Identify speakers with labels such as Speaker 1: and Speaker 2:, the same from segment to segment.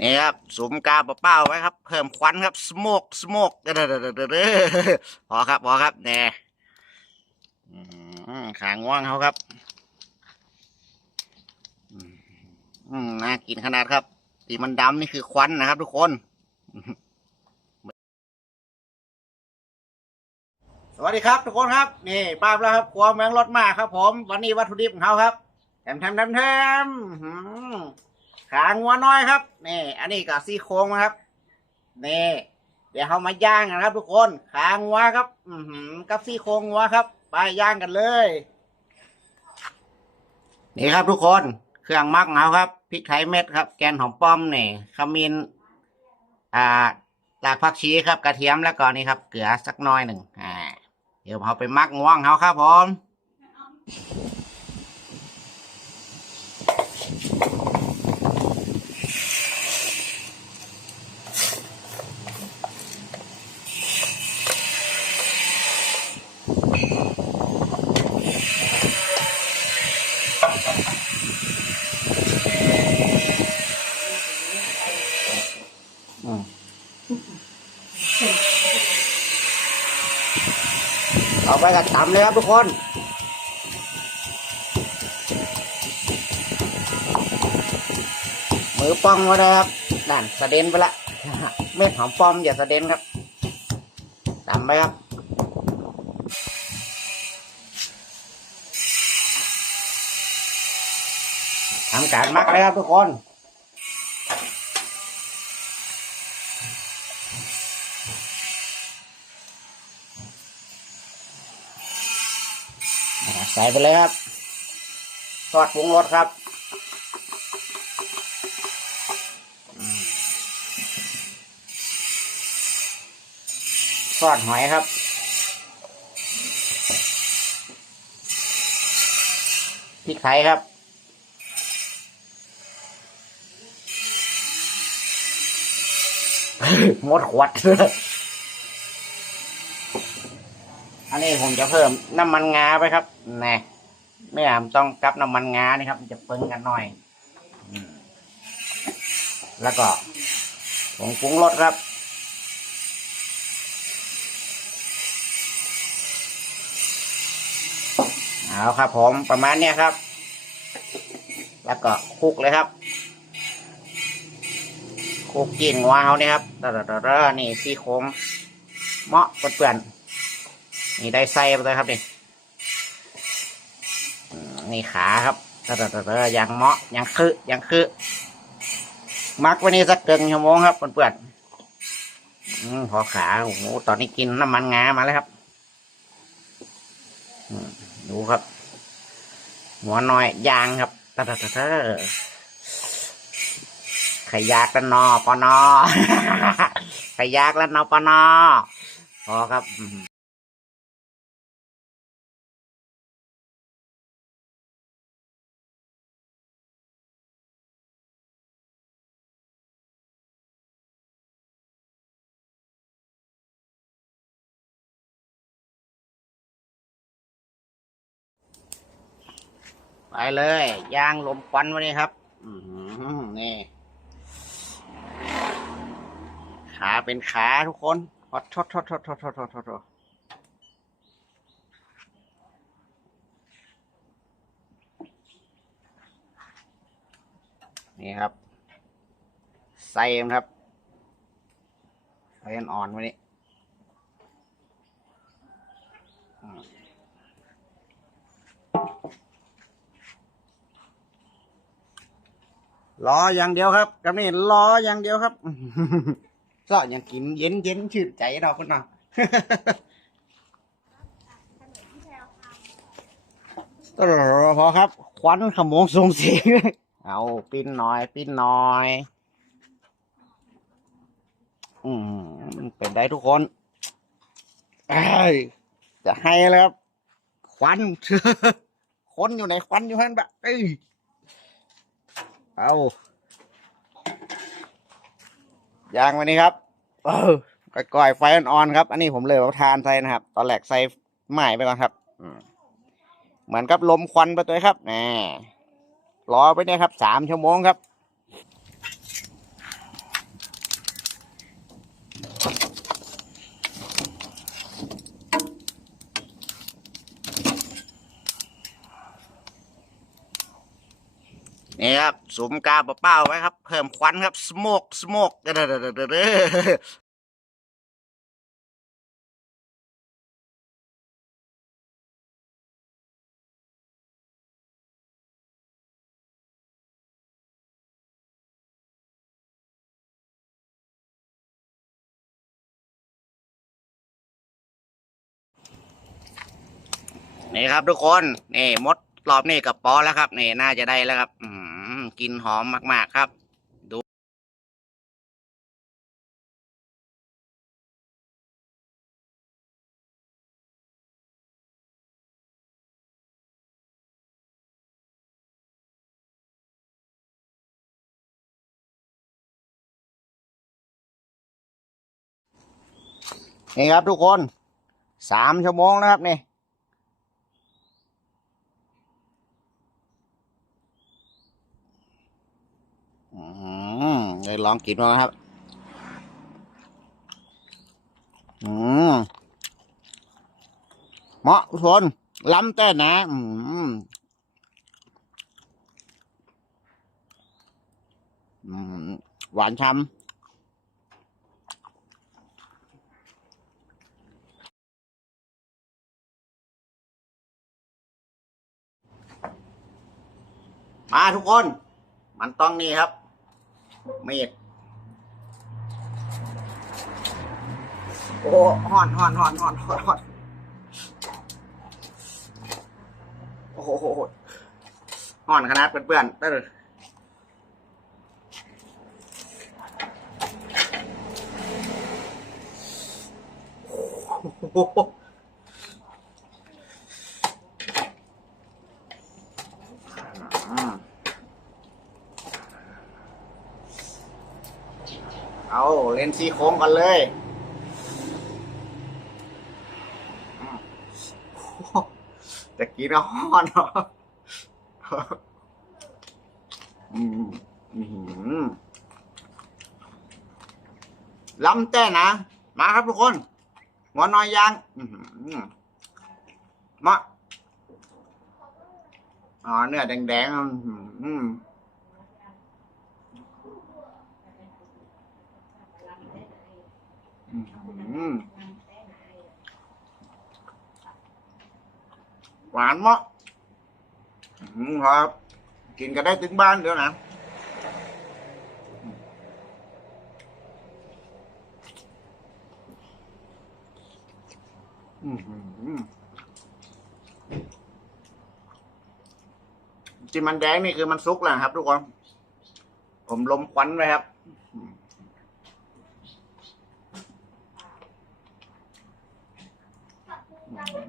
Speaker 1: นี่ครับสุมกาเปล่าไว้ครับ เพิ่มควันครับสโมกสโมกเด้อเด้อเด้อเด้อพอครับพอครับแน่ขางว่างเขาครับอืมน่ากินขนาดครับที่มันดำนี่คือควันนะครับ ทุกคน สวัสดีครับ ทุกคนครับนี่ป้าบแล้วครับครัวเมืองรถมากครับ ผม วันนี้วัตถุดิบของเขาครับแถมแถมแถมแถม ขางัวน้อยครับนี่อันนี้กับซี่โครงนะครับนี่เดี๋ยวเขามาย่างกันครับ ทุกคนขางัวครับ อืกับซี่โครงงัวครับ ไปย่างกันเลย นี่ครับทุกคนเครื่องมักของาครับพริกไทยเม็ดครับ แกนหอมป้อมนี่ขมิ้นอ่ารากผักชีครับ กระเทียมแล้วก็นี่ครับ เกลือสักน้อยหนึ่งอ่าเดี๋ยวเขาไปมักง่วงเขาครับผม กับตำเลยครับทุกคนมือป้องไว้เลยครับนั่นสะเด็นไปละเม็ดหอมป้อมอย่าสะเด็นครับตำไปครับทำการมักเลยครับทุกคน ใส่ไปเลยครับซอสปรุงรสครับอืมซอสหอยครับพริกไทยครับหมดขวด นนี้ผมจะเพิ่มน้ำมันงาไปครับแน่ไม่อามต้องกับน้ำมันงานี่ครับจะปึงกันหน่อย แล้วก็ผงปรุงรสครับ เอาครับผมประมาณเนี้ยครับ แล้วก็คลุกเลยครับคลุกกินวเขาเนี่ยครับตะๆๆนี่ซี่โครงเหมาะเปื่อนๆ นี่ได้ไส้ไปเลยครับนี่นี่ขาครับเตอเตอเตอยังเมาะยังคือยังคือ มักไว้นี่สักเกินชั่วโมงครับเพื่อนๆอืมพอขาโอ้โหตอนนี้กินน้ำมันงามาแล้วครับดูครับ หัวน้อยยางครับเตอเตอเตอเตอขยากแล้วนอปอนอขยากแล้วนอปนอพอครับ ไปเลยยางลมควันวันนี้ครับนี่ ขาเป็นขาทุกคนฮดตทอดทอดทอดทอดทอดทอดทอดนี่ครับไซมครับไนอ่อนวันนี้ รออย่างเดียวครับกับนี่รออย่างเดียวครับก็ยังกินเย็นเย็นชื่นใจเราคนน่ะก็รอพอครับ ควันขโมงส่งเสียงเอาปิ้นหน่อย ปิ้นหน่อย อืมมันเป็นได้ทุกคนเอ้ยจะให้แล้วครับ ควัน คนอยู่ในควันอยู่ฮั่นแบบเอ้ย เอายางวันนี้ครับ เออก่อยๆไฟอ่อนๆครับ อันนี้ผมเลยเอาทานใส่นะครับ ตอนแรกใส่ไม้ไปก่อนครับอืมเหมือนกับลมควันไปตัวครับแหมรอไปเนี่ยครับสามชั่วโมงครับ นี่ครับสุมกาเปล่าไว้ครับ เพิ่มควันครับสโมกสโมกเด้อเด้อเด้อเด้อเด้อนี่ครับทุกคน นี่มดรอบนี้กับปอแล้วครับ นี่น่าจะได้แล้วครับ อืม กลิ่นหอมมาก ๆ ครับดูนี่ครับทุกคนสามชั่วโมงแล้วครับนี่ อืมเลองกินมาครับ อืมเหมาะทุกคนล้ำแต่นะอืมหวานช้ำมาทุกคน มันต้องนี่ครับ มีดโอ้ห่อนห่อนห่อนห่อนห่อนห่อนโอ้โหห่อนขนาดเปื่อนๆได้เลยโอ้โหอืม เอาเลน ซี่โค้งกันเลยจะกินเอาห้อนเหรอล้ำแต่นะ มาครับทุกคนหัวน้อยยางมมาอ๋อเนื้อแดงๆ อืมหวานมากอืมครับ กินกันได้ถึงบ้านเดี๋ยวนะอืมจิมันแดงนี่คือมันซุกแล้วครับ ทุกคน ผมลมควันไว้ครับ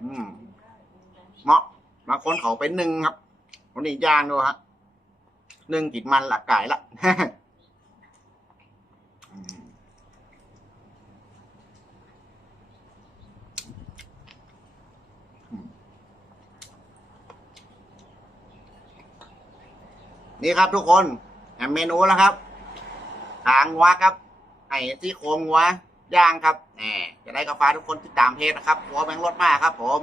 Speaker 1: อืมเหมาะบาง คนเขาไปหนึ่งครับวันนี้ย่างด้วยฮะนึ่งกินมันหลักไก่ละนี่ครับทุกคนเมนูแล้วครับหางวัวครับ ไอ้ที่โครงวัวย่างครับแหมจะได้กาแฟทุกคนที่ตามเพจนะครับหัวแบงรถมากครับผม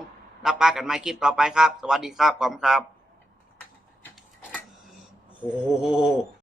Speaker 1: รับปากกันใหม่คลิปต่อไปครับ สวัสดีครับขอบคุณครับ โอ้โห